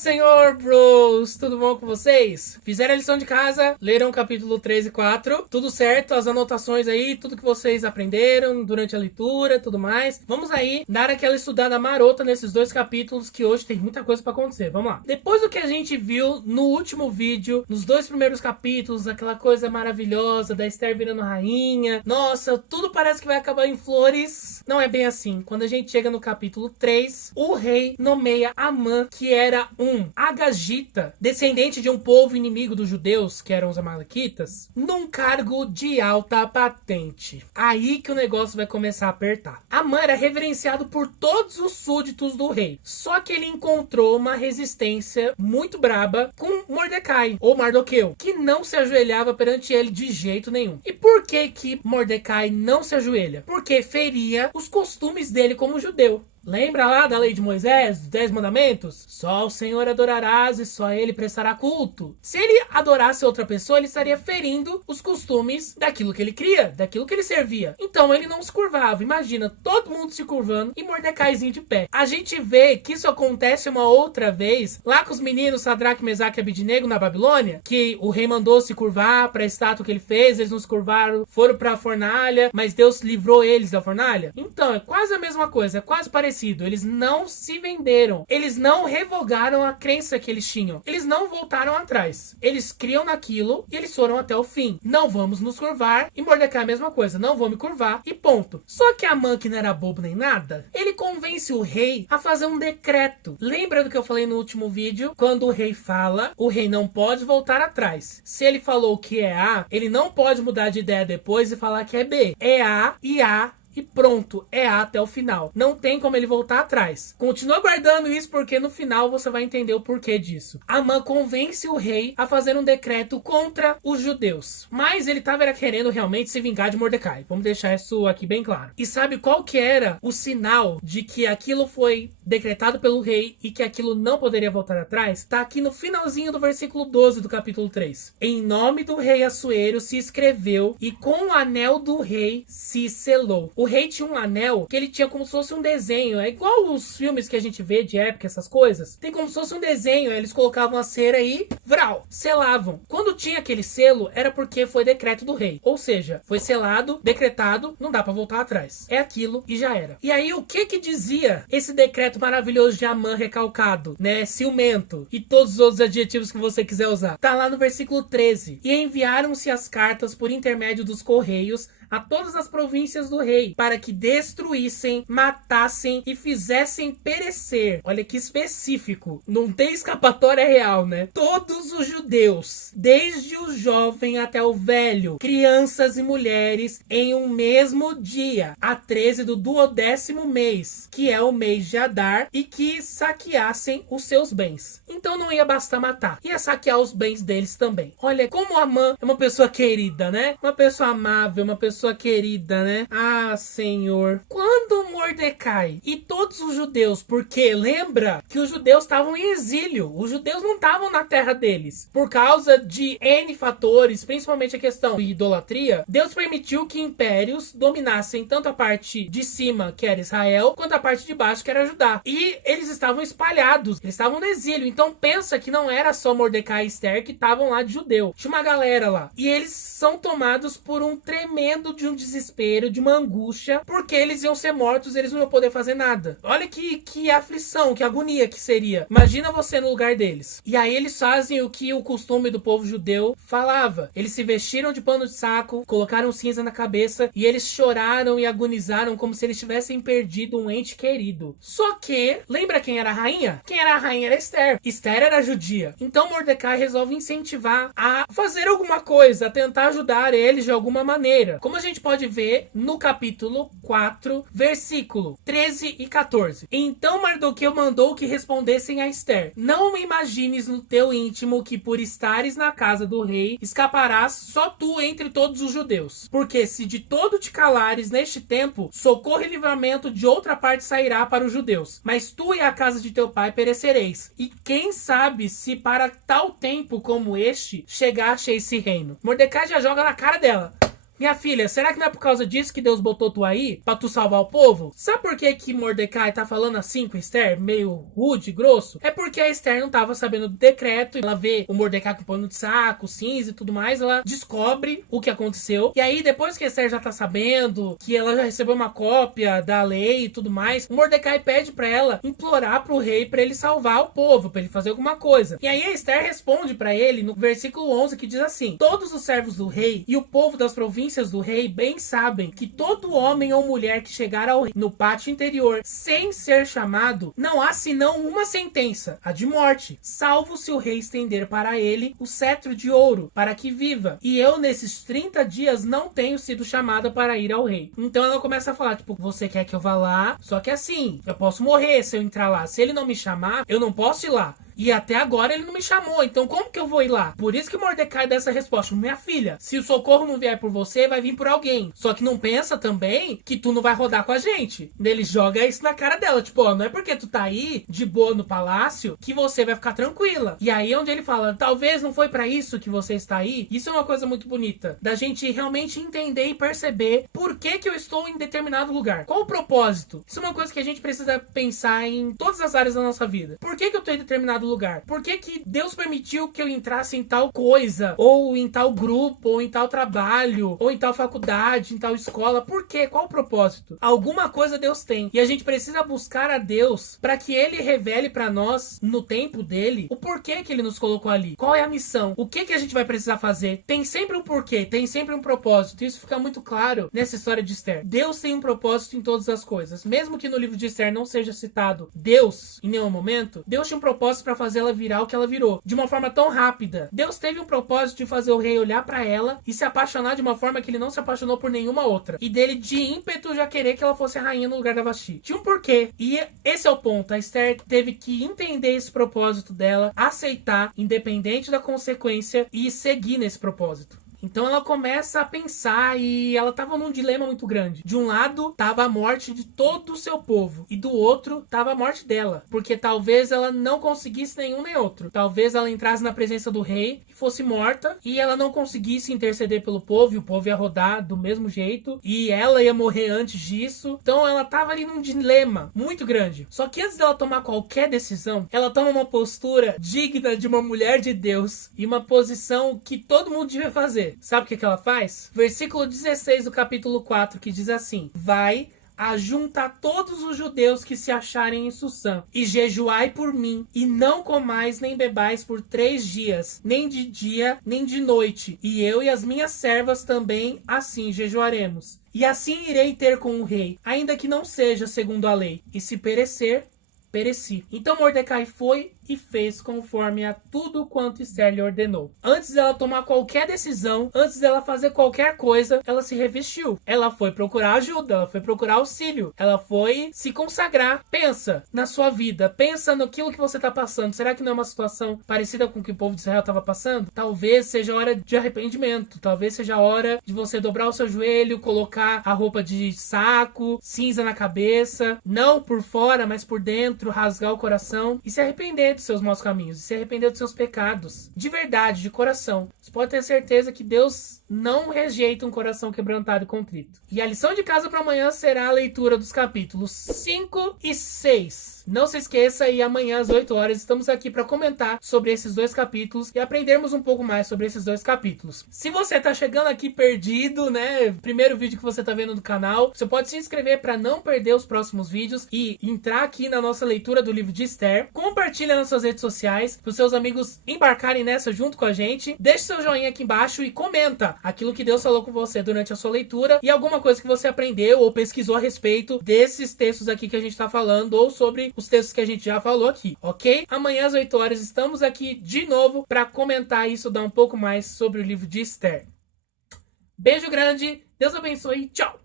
Senhor Bros! Tudo bom com vocês? Fizeram a lição de casa, leram o capítulo 3 e 4, tudo certo, as anotações aí, tudo que vocês aprenderam durante a leitura, tudo mais. Vamos aí dar aquela estudada marota nesses dois capítulos que hoje tem muita coisa pra acontecer. Vamos lá. Depois do que a gente viu no último vídeo, nos dois primeiros capítulos, aquela coisa maravilhosa da Esther virando rainha, nossa, tudo parece que vai acabar em flores. Não é bem assim. Quando a gente chega no capítulo 3, o rei nomeia Amã, que era um agagita, descendente de um povo inimigo dos judeus, que eram os amalequitas, num cargo de alta patente. Aí que o negócio vai começar a apertar. Amã era reverenciado por todos os súditos do rei, só que ele encontrou uma resistência muito braba com Mordecai, ou Mardoqueu, que não se ajoelhava perante ele de jeito nenhum. E por que Mordecai não se ajoelha? Porque feria os costumes dele como judeu. Lembra lá da lei de Moisés, dos 10 mandamentos? Só o Senhor adorarás e só ele prestará culto. Se ele adorasse outra pessoa, ele estaria ferindo os costumes daquilo que ele cria, daquilo que ele servia. Então ele não se curvava. Imagina, todo mundo se curvando e Mordecaizinho de pé. A gente vê que isso acontece uma outra vez lá com os meninos Sadraque, Mesaque e Abednego na Babilônia, que o rei mandou se curvar para a estátua que ele fez, eles não se curvaram, foram para a fornalha, mas Deus livrou eles da fornalha. Então é quase a mesma coisa, é quase parecido. Eles não se venderam. Eles não revogaram a crença que eles tinham. Eles não voltaram atrás. Eles criam naquilo e eles foram até o fim. Não vamos nos curvar. E Mordecai a mesma coisa. Não vou me curvar e ponto. Só que Amã, que não era bobo nem nada, ele convence o rei a fazer um decreto. Lembra do que eu falei no último vídeo? Quando o rei fala, o rei não pode voltar atrás. Se ele falou que é A, ele não pode mudar de ideia depois e falar que é B. É A e A. E pronto, é A até o final. Não tem como ele voltar atrás. Continua guardando isso porque no final você vai entender o porquê disso. Amã convence o rei a fazer um decreto contra os judeus. Mas ele estava querendo realmente se vingar de Mordecai. Vamos deixar isso aqui bem claro. E sabe qual que era o sinal de que aquilo foi decretado pelo rei e que aquilo não poderia voltar atrás? Tá aqui no finalzinho do versículo 12 do capítulo 3. Em nome do rei Assuero se escreveu e com o anel do rei se selou. O rei tinha um anel que ele tinha como se fosse um desenho. É igual os filmes que a gente vê de época, essas coisas. Tem como se fosse um desenho. Eles colocavam a cera e vral, selavam. Quando tinha aquele selo, era porque foi decreto do rei. Ou seja, foi selado, decretado, não dá pra voltar atrás. É aquilo e já era. E aí, o que dizia esse decreto maravilhoso de Amã recalcado, né? Ciumento e todos os outros adjetivos que você quiser usar. Tá lá no versículo 13. E enviaram-se as cartas por intermédio dos correios a todas as províncias do rei, para que destruíssem, matassem e fizessem perecer. Olha que específico. Não tem escapatória real, né? Todos os judeus, desde o jovem até o velho, crianças e mulheres, em um mesmo dia, a 13 do 12º mês, que é o mês de Adar, e que saqueassem os seus bens. Então não ia bastar matar, ia saquear os bens deles também. Olha como Amã é uma pessoa querida, né? Uma pessoa amável, uma pessoa querida, né? Ah, Senhor. Quando Mordecai e todos os judeus, porque lembra que os judeus estavam em exílio, os judeus não estavam na terra deles, por causa de N fatores, principalmente a questão de idolatria, Deus permitiu que impérios dominassem tanto a parte de cima, que era Israel, quanto a parte de baixo, que era Judá. E eles estavam espalhados, eles estavam no exílio, então pensa que não era só Mordecai e Esther que estavam lá de judeu, tinha uma galera lá. E eles são tomados por um tremendo de um desespero, de uma angústia, porque eles iam ser mortos, eles não iam poder fazer nada. Olha que aflição, que agonia que seria. Imagina você no lugar deles. E aí eles fazem o que o costume do povo judeu falava. Eles se vestiram de pano de saco, colocaram cinza na cabeça e eles choraram e agonizaram como se eles tivessem perdido um ente querido. Só que, lembra quem era a rainha? Quem era a rainha era Esther. Esther era judia. Então Mordecai resolve incentivar a fazer alguma coisa, a tentar ajudar eles de alguma maneira. Como a gente pode ver no capítulo 4, versículo 13 e 14. Então Mardoqueu mandou que respondessem a Esther: não me imagines no teu íntimo que por estares na casa do rei escaparás só tu entre todos os judeus. Porque se de todo te calares neste tempo, socorro e livramento de outra parte sairá para os judeus. Mas tu e a casa de teu pai perecereis. E quem sabe se para tal tempo como este chegaste a esse reino. Mordecai já joga na cara dela. minha filha, será que não é por causa disso que Deus botou tu aí? Pra tu salvar o povo? Sabe por que que Mordecai tá falando assim com Esther? Meio rude, grosso? É porque a Esther não tava sabendo do decreto. Ela vê o Mordecai com pano de saco, cinza e tudo mais. Ela descobre o que aconteceu. E aí, depois que a Esther já tá sabendo que ela já recebeu uma cópia da lei e tudo mais, o Mordecai pede pra ela implorar pro rei pra ele salvar o povo, pra ele fazer alguma coisa. E aí a Esther responde pra ele no versículo 11, que diz assim: todos os servos do rei e o povo das províncias do rei bem sabem que todo homem ou mulher que chegar ao rei no pátio interior sem ser chamado, não há senão uma sentença, a de morte, salvo se o rei estender para ele o cetro de ouro, para que viva. E eu, nesses 30 dias, não tenho sido chamada para ir ao rei. Então ela começa a falar, tipo, você quer que eu vá lá? Só que assim, eu posso morrer se eu entrar lá. Se ele não me chamar, eu não posso ir lá. E até agora ele não me chamou, então como que eu vou ir lá? Por isso que Mordecai dá essa resposta: minha filha, se o socorro não vier por você, vai vir por alguém. Só que não pensa também que tu não vai rodar com a gente. Ele joga isso na cara dela, tipo, ó, não é porque tu tá aí de boa no palácio que você vai ficar tranquila. E aí é onde ele fala: talvez não foi pra isso que você está aí. Isso é uma coisa muito bonita, da gente realmente entender e perceber por que que eu estou em determinado lugar. Qual o propósito? Isso é uma coisa que a gente precisa pensar em todas as áreas da nossa vida. Por que que eu tô em determinado lugar? Por que que Deus permitiu que eu entrasse em tal coisa, ou em tal grupo, ou em tal trabalho, ou em tal faculdade, em tal escola? Por quê? Qual o propósito? Alguma coisa Deus tem. E a gente precisa buscar a Deus para que Ele revele para nós, no tempo dele, o porquê que Ele nos colocou ali. Qual é a missão? O que que a gente vai precisar fazer? Tem sempre um porquê, tem sempre um propósito. Isso fica muito claro nessa história de Esther. Deus tem um propósito em todas as coisas. Mesmo que no livro de Esther não seja citado Deus em nenhum momento, Deus tinha um propósito para fazer ela virar o que ela virou, de uma forma tão rápida. Deus teve um propósito de fazer o rei olhar para ela e se apaixonar de uma forma que ele não se apaixonou por nenhuma outra, e dele de ímpeto já querer que ela fosse a rainha no lugar da Vasti. Tinha um porquê, e esse é o ponto. A Esther teve que entender esse propósito dela, aceitar, independente da consequência, e seguir nesse propósito. Então ela começa a pensar e ela tava num dilema muito grande. De um lado, tava a morte de todo o seu povo. E do outro, tava a morte dela. Porque talvez ela não conseguisse nenhum nem outro. Talvez ela entrasse na presença do rei e fosse morta. E ela não conseguisse interceder pelo povo. E o povo ia rodar do mesmo jeito. E ela ia morrer antes disso. Então ela tava ali num dilema muito grande. Só que antes dela tomar qualquer decisão, ela toma uma postura digna de uma mulher de Deus. E uma posição que todo mundo devia fazer. Sabe o que ela faz? Versículo 16 do capítulo 4, que diz assim: vai, ajunta todos os judeus que se acharem em Sussã, e jejuai por mim, e não comais nem bebais por 3 dias, nem de dia, nem de noite. E eu e as minhas servas também assim jejuaremos. E assim irei ter com o rei, ainda que não seja segundo a lei. E se perecer, pereci. Então Mordecai foi e fez conforme a tudo quanto Esther lhe ordenou. Antes dela tomar qualquer decisão, antes dela fazer qualquer coisa, ela se revestiu. Ela foi procurar ajuda, ela foi procurar auxílio, ela foi se consagrar. Pensa na sua vida, pensa naquilo que você está passando. Será que não é uma situação parecida com o que o povo de Israel estava passando? Talvez seja hora de arrependimento, talvez seja hora de você dobrar o seu joelho, colocar a roupa de saco, cinza na cabeça, não por fora, mas por dentro, rasgar o coração e se arrepender dos seus maus caminhos, e se arrepender dos seus pecados, de verdade, de coração. Você pode ter certeza que Deus não rejeita um coração quebrantado e contrito. E a lição de casa para amanhã será a leitura dos capítulos 5 e 6. Não se esqueça, e amanhã às 8 horas estamos aqui para comentar sobre esses 2 capítulos e aprendermos um pouco mais sobre esses 2 capítulos. Se você tá chegando aqui perdido, né, primeiro vídeo que você tá vendo do canal, você pode se inscrever para não perder os próximos vídeos e entrar aqui na nossa leitura do livro de Esther. Compartilha nas suas redes sociais para os seus amigos embarcarem nessa junto com a gente. Deixe seu joinha aqui embaixo e comenta aquilo que Deus falou com você durante a sua leitura e alguma coisa que você aprendeu ou pesquisou a respeito desses textos aqui que a gente tá falando, ou sobre os textos que a gente já falou aqui, ok? Amanhã às 8 horas estamos aqui de novo para comentar isso, dar um pouco mais sobre o livro de Esther. Beijo grande, Deus abençoe e tchau!